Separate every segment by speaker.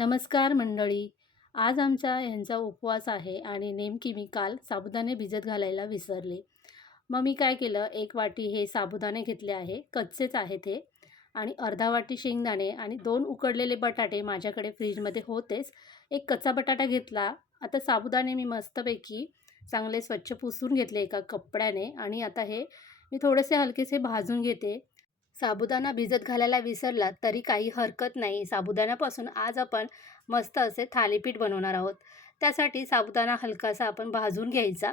Speaker 1: नमस्कार मंडळी. आज आमचा यांचा उपवास आहे आणि नेमकी मी काल साबुदाणे भिजत घालायला विसरले. मग मी काय केलं एक वाटी हे साबुदाणे घेतले आहे कच्चेच आहेत हे आणि अर्धा वाटी शेंगदाणे आणि दोन उकडलेले बटाटे माझ्याकडे फ्रीजमध्ये होतेच. एक कच्चा बटाटा घेतला. आता साबुदाणे मी मस्तपैकी चांगले स्वच्छ पुसून घेतले एका कपड्याने आणि आता हे मी थोडेसे हलकेसे भाजून घेते. साबुदाणा भिजत घालायला विसरलात तरी काही हरकत नाही. साबुदाण्यापासून आज आपण मस्त असे थालीपीठ बनवणार आहोत. त्यासाठी साबुदाणा हलकासा आपण भाजून घ्यायचा.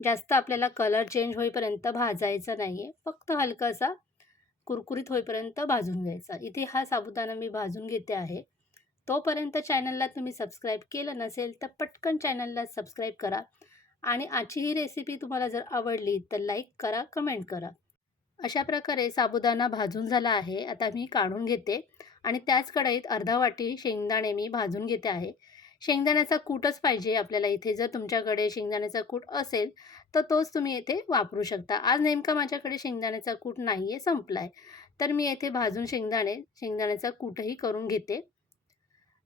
Speaker 1: जास्त आपल्याला कलर चेंज होईपर्यंत भाजायचा नाही आहे फक्त हलकासा कुरकुरीत होईपर्यंत भाजून घ्यायचा. इथे हा साबुदाणा मी भाजून घेते आहे. तोपर्यंत चॅनलला तुम्ही सबस्क्राईब केलं नसेल तर पटकन चॅनलला सबस्क्राईब करा. आणि आजची ही रेसिपी तुम्हाला जर आवडली तर लाईक करा कमेंट करा. अशा प्रकारे साबुदाणा भाजून झाला आहे. आता मी काढून घेते आणि त्याच कढईत अर्धा वाटी शेंगदाणे मी भाजून घेते आहे. शेंगदाण्याचा कूटच पाहिजे आपल्याला इथे. जर तुमच्याकडे शेंगदाण्याचा कूट असेल तर तोच तुम्ही येथे वापरू शकता. आज नेमका माझ्याकडे शेंगदाण्याचा कूट नाही आहे संपला आहे तर मी येथे भाजून शेंगदाणे शेंगदाण्याचा कूटही करून घेते.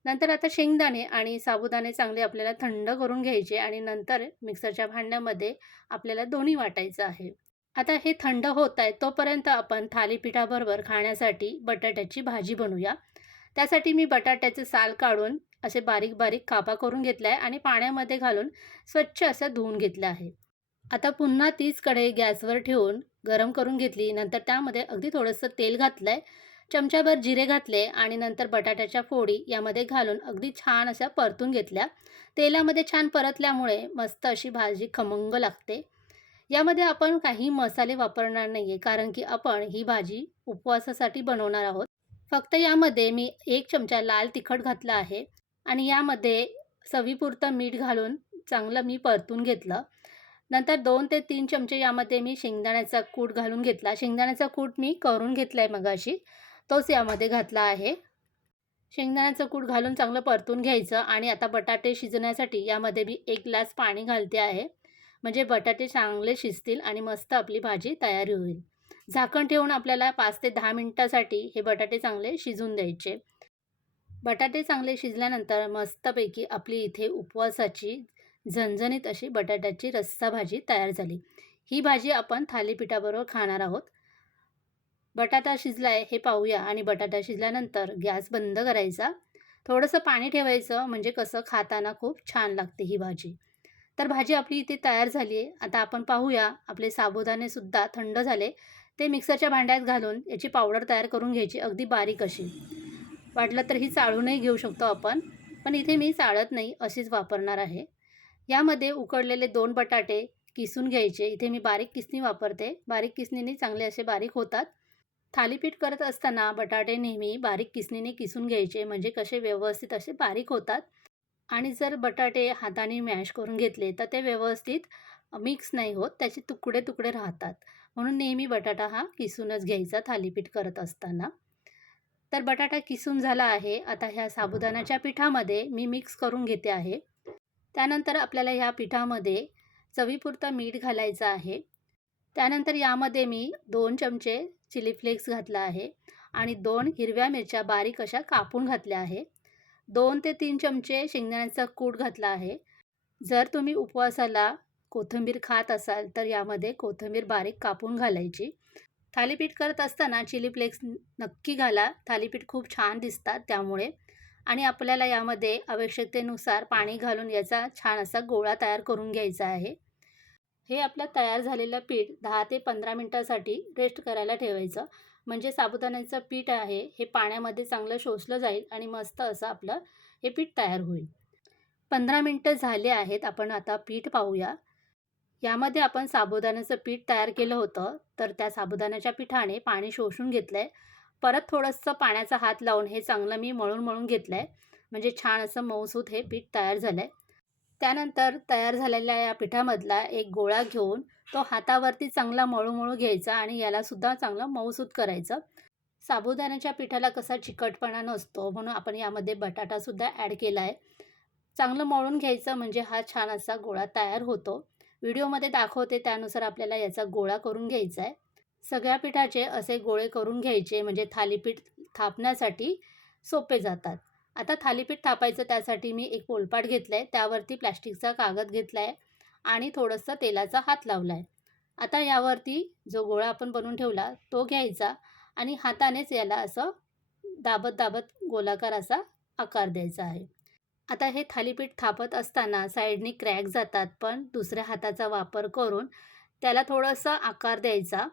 Speaker 1: नंतर आता शेंगदाणे आणि साबुदाणे चांगले आपल्याला थंड करून घ्यायचे आणि नंतर मिक्सरच्या भांड्यामध्ये आपल्याला दोन्ही वाटायचं आहे. आता हे थंड होत आहे तोपर्यंत आपण थालीपीठाबरोबर खाण्यासाठी बटाट्याची भाजी बनवूया. त्यासाठी मी बटाट्याचे साल काढून असे बारीक बारीक कापा करून घेतला आहे आणि पाण्यामध्ये घालून स्वच्छ असं धुवून घेतलं आहे. आता पुन्हा तीच कढई गॅसवर ठेवून गरम करून घेतली नंतर त्यामध्ये अगदी थोडंसं तेल घातलं आहे चमच्याभर जिरे घातले आणि नंतर बटाट्याच्या फोडी यामध्ये घालून अगदी छान अशा परतून घेतल्या. तेलामध्ये छान परतल्यामुळे मस्त अशी भाजी खमंग लागते. यामध्ये आपण काही मसाले वापरणार नाही आहे कारण की आपण ही भाजी उपवासासाठी बनवणार आहोत. फक्त यामध्ये मी एक चमचा लाल तिखट घातला आहे आणि यामध्ये चवीपुरतं मीठ घालून चांगलं मी परतून घेतलं. नंतर दोन ते तीन चमचे यामध्ये मी शेंगदाण्याचा कूट घालून घेतला. शेंगदाण्याचा कूट मी करून घेतला आहे मगाशी. तोच यामध्ये घातला आहे. शेंगदाण्याचं कूट घालून चांगलं परतून घ्यायचं आणि आता बटाटे शिजण्यासाठी यामध्ये मी एक ग्लास पाणी घालते आहे. म्हणजे बटाटे चांगले शिजतील आणि मस्त आपली भाजी तयारी होईल. झाकण ठेवून आपल्याला पाच ते दहा मिनटासाठी हे बटाटे चांगले शिजून द्यायचे. बटाटे चांगले शिजल्यानंतर मस्तपैकी आपली इथे उपवासाची झणझणीत अशी बटाट्याची रस्सा भाजी तयार झाली. ही भाजी आपण थालीपीठाबरोबर खाणार आहोत. बटाटा शिजला आहे हे पाहूया आणि बटाटा शिजल्यानंतर गॅस बंद करायचा. थोडंसं पाणी ठेवायचं म्हणजे कसं खाताना खूप छान लागते ही भाजी. तर भाजी आपली इथे तयार झाली आहे. आता आपण पाहूया आपले साबुदाणेसुद्धा थंड झाले. ते मिक्सरच्या भांड्यात घालून याची पावडर तयार करून घ्यायची अगदी बारीक अशी. वाटलं तर ही चाळूनही घेऊ शकतो आपण पण इथे मी चाळत नाही अशीच वापरणार आहे. यामध्ये उकडलेले दोन बटाटे किसून घ्यायचे. इथे मी बारीक किसणी वापरते. बारीक किसणीने चांगले असे बारीक होतात. थालीपीठ करत असताना बटाटे नेहमी बारीक किसणीने किसून घ्यायचे म्हणजे कसे व्यवस्थित असे बारीक होतात. आणि जर बटाटे हाताने मॅश करून घेतले तर ते व्यवस्थित मिक्स नाही होत त्याचे तुकडे तुकडे राहतात. म्हणून नेहमी बटाटा हा किसूनच घ्यायचा थालीपीठ करत असताना. तर बटाटा किसून झाला आहे. आता ह्या साबुदाण्याच्या पिठामध्ये मी मिक्स करून घेते आहे. त्यानंतर आपल्याला ह्या पिठामध्ये चवीपुरतं मीठ घालायचं आहे. त्यानंतर यामध्ये मी दोन चमचे चिली फ्लेक्स घातला आहे आणि दोन हिरव्या मिरच्या बारीक अशा कापून घातल्या आहे. दोन ते तीन चमचे शेंगदाण्याचा कूट घातला आहे. जर तुम्ही उपवासाला कोथिंबीर खात असाल तर यामध्ये कोथिंबीर बारीक कापून घालायची. थालीपीठ करत असताना चिली फ्लेक्स नक्की घाला. थालीपीठ खूप छान दिसतात त्यामुळे. आणि आपल्याला यामध्ये आवश्यकतेनुसार पाणी घालून याचा छान असा गोळा तयार करून घ्यायचा आहे. हे आपलं तयार झालेलं पीठ दहा ते पंधरा मिनटासाठी रेस्ट करायला ठेवायचं. म्हणजे साबुदाण्याचं पीठ आहे हे पाण्यामध्ये चांगलं शोषलं जाईल आणि मस्त असं आपलं हे पीठ तयार होईल. पंधरा मिनटं झाले आहेत आपण आता पीठ पाहूया. यामध्ये आपण साबुदाण्याचं पीठ तयार केलं होतं तर त्या साबुदाण्याच्या पिठाने पाणी शोषून घेतलं आहे परत थोडंसं पाण्याचा हात लावून हे चांगलं मी मळून मळून घेतलं आहे म्हणजे छान असं मऊसूत हे पीठ तयार झालं आहे त्यानंतर तयार झालेल्या या पिठामधला एक गोळा घेऊन तो हातावरती चांगला मळू मळू घ्यायचा आणि यालासुद्धा चांगलं मऊसूत करायचं. साबुदाण्याच्या पिठाला कसा चिकटपणा नसतो म्हणून आपण यामध्ये बटाटासुद्धा ॲड केला आहे चांगलं मळून घ्यायचं म्हणजे हा छान असा गोळा तयार होतो. व्हिडिओमध्ये दाखवते त्यानुसार आपल्याला याचा गोळा करून घ्यायचा आहे सगळ्या पिठाचे असे गोळे करून घ्यायचे म्हणजे थालीपीठ थापण्यासाठी सोपे जातात. आता थालीपीठ थापायचं त्यासाठी मी एक पोलपाट घेतलं आहे त्यावरती प्लॅस्टिकचा कागद घेतला आहे आणि थोडंसं तेलाचा हात लावला आहे आता यावरती जो गोळा आपण बनवून ठेवला तो घ्यायचा आणि हातानेच याला असं दाबत दाबत गोलाकार असा आकार द्यायचा आहे. आता हे थालीपीठ थापत असताना साईडनी क्रॅक जातात पण दुसऱ्या हाताचा वापर करून त्याला थोडंसं आकार द्यायचा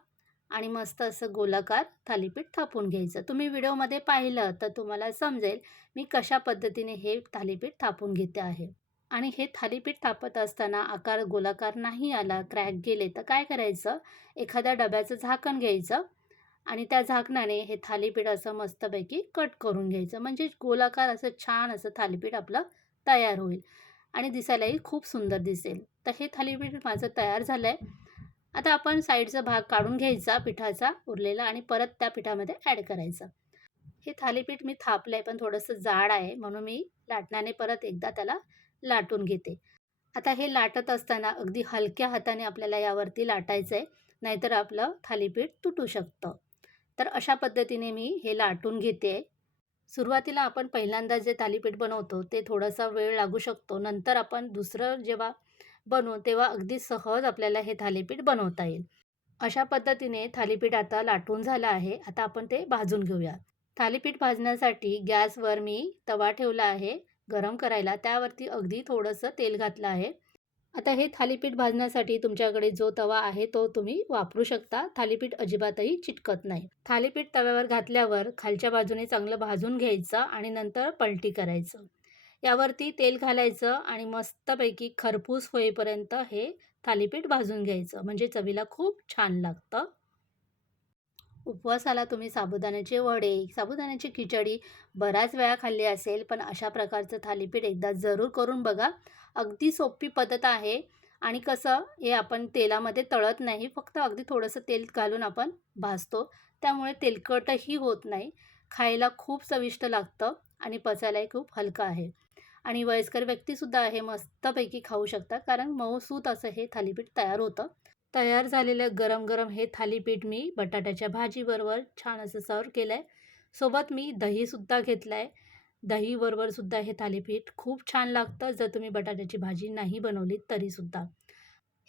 Speaker 1: आणि मस्त असं गोलाकार थालीपीठ थापून घ्यायचं. तुम्ही व्हिडिओमध्ये पाहिलं तर तुम्हाला समजेल मी कशा पद्धतीने हे थालीपीठ थापून घेते आहे. आणि हे थालीपीठ थापत असताना आकार गोलाकार नाही आला क्रॅक गेले तर काय करायचं? एखाद्या डब्याचं झाकण घ्यायचं आणि त्या झाकणाने हे थालीपीठ असं मस्तपैकी कट करून घ्यायचं. म्हणजे गोलाकार असं छान असं थालीपीठ आपलं तयार होईल आणि दिसायलाही खूप सुंदर दिसेल. तर हे थालीपीठ माझं तयार झालं आहे आता आपण साईडचा भाग काढून घ्यायचा पिठाचा उरलेला आणि परत त्या पिठामध्ये ॲड करायचं. हे थालीपीठ मी थापलं आहे पण थोडंसं जाड आहे म्हणून मी लाटण्याने परत एकदा त्याला लाटून घेते. आता हे लाटत असताना अगदी हलक्या हाताने आपल्याला यावरती लाटायचं आहे नाहीतर आपलं थालीपीठ तुटू शकतं. तर अशा पद्धतीने मी हे लाटून घेते. सुरुवातीला आपण पहिल्यांदा जे थालीपीठ बनवतो ते थोडासा वेळ लागू शकतो. नंतर आपण दुसरं जेव्हा बनवून तेव्हा अगदी सहज आपल्याला हे थालीपीठ बनवता येईल. अशा पद्धतीने थालीपीठ आता लाटून झालं आहे. आता आपण ते भाजून घेऊया. थालीपीठ भाजण्यासाठी गॅसवर मी तवा ठेवला आहे. गरम करायला त्यावरती अगदी थोडंसं तेल घातलं आहे. आता हे थालीपीठ भाजण्यासाठी तुमच्याकडे जो तवा आहे तो तुम्ही वापरू शकता. थालीपीठ अजिबातही चिटकत नाही. थालीपीठ तव्यावर घातल्यावर खालच्या बाजूने चांगलं भाजून घ्यायचं आणि नंतर पलटी करायचं. यावरती तेल घालायचं आणि मस्तपैकी खरपूस होईपर्यंत हे थालीपीठ भाजून घ्यायचं. म्हणजे चवीला खूप छान लागतं. उपवासाला तुम्ही साबुदाण्याचे वडे साबुदाण्याची खिचडी बऱ्याच वेळा खाल्ली असेल पण अशा प्रकारचं थालीपीठ एकदा जरूर करून बघा. अगदी सोपी पद्धत आहे. आणि कसं हे आपण तेलामध्ये तळत नाही फक्त अगदी थोडंसं तेल घालून आपण भाजतो. त्यामुळे तेलकटही होत नाही. खायला खूप चविष्ट लागतं आणि पचायलाही खूप हलकं आहे. आणि वयस्कर व्यक्तीसुद्धा हे मस्तपैकी खाऊ शकतात. कारण मऊसूत असं हे थालीपीठ तयार होतं. तयार झालेलं गरम गरम हे थालीपीठ मी बटाट्याच्या भाजीबरोबर छान असं सर्व केलं आहे सोबत मी दहीसुद्धा घेतलं आहे दहीबरोबरसुद्धा हे थालीपीठ खूप छान लागतं. जर तुम्ही बटाट्याची भाजी नाही बनवली तरीसुद्धा.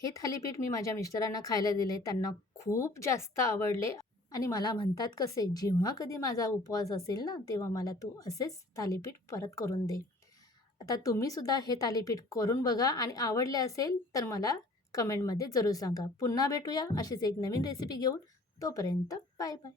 Speaker 1: हे थालीपीठ मी माझ्या मिस्टरांना खायला दिले त्यांना खूप जास्त आवडले. आणि मला म्हणतात कसे जेव्हा कधी माझा उपवास असेल ना तेव्हा मला तू असेच थालीपीठ परत करून दे. आता तुम्हीसुद्धा हे थालीपीठ करून बघा आणि आवडले असेल तर मला कमेंटमध्ये जरूर सांगा. पुन्हा भेटूया अशीच एक नवीन रेसिपी घेऊन. तोपर्यंत बाय बाय.